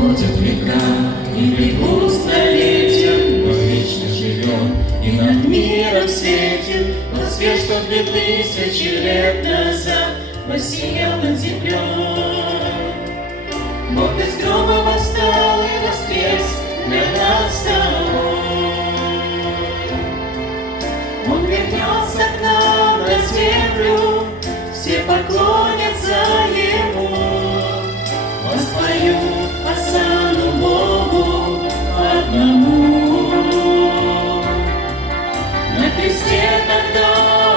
Ходят века и бегут столетия, но вечно живет и над миром светит тот свет, что 2000 лет назад воссиял над землей. Бог из грома восстал и воскрес для нас с тобой. Он вернется к нам на землю, все поклонятся Ему, воспоют осану Богу одному. На кресте тогда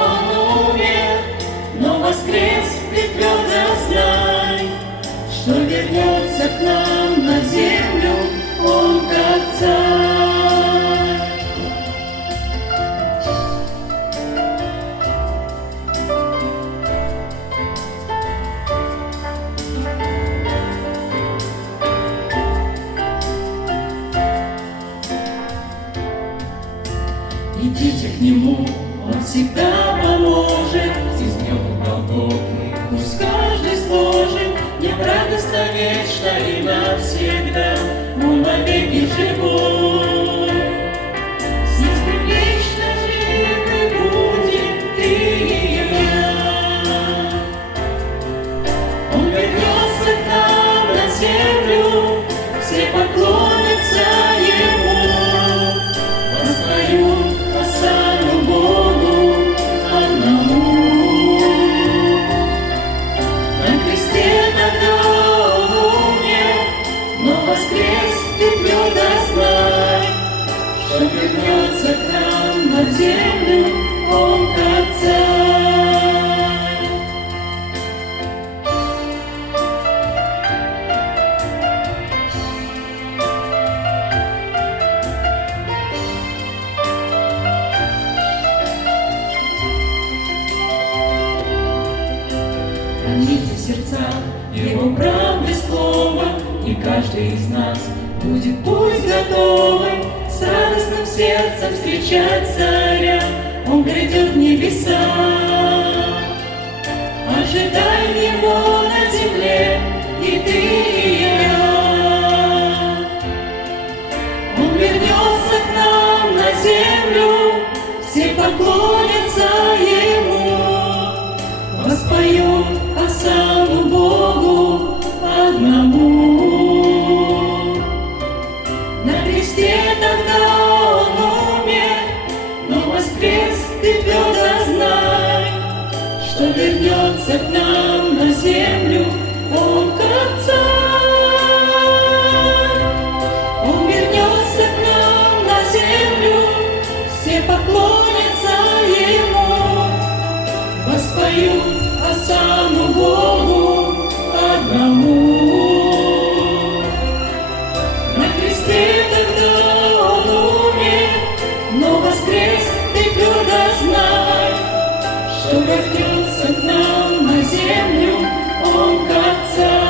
Он умер, но воскрес, ты твердо знай, что вернется к нам на землю Он как царь. Идите к Нему, Он всегда поможет. Здесь днем Голгофы пусть каждый сложит, днем радостно вечно и навсегда Он вовеки живой. Здесь мы вечно живы будем ты и я. Он вернется к нам на землю, все поклонятся Ему, воспоют осану Богу одному. На кресте тогда Он умер, но воскрес, ты твердо знай, что вернется к нам на землю Он как царь. Храните в сердцах Его правды слова, и каждый из нас будет пусть готовый с радостным сердцем встречать царя. Он грядет в небеса. Ожидай Его на земле, и ты, и я. Он вернется к нам на землю, все поклонятся Ему, воспоют осану Богу одному. На кресте тогда Он умер, но воскрес, ты твердо знай, что вернется к нам на землю Он как царь. Он вернется к нам на землю, все поклонятся Ему, воспоют осану Богу одному. На кресте тогда Он умер, но воскрес, ты твердо знай, что вернется к нам на землю Он как царь.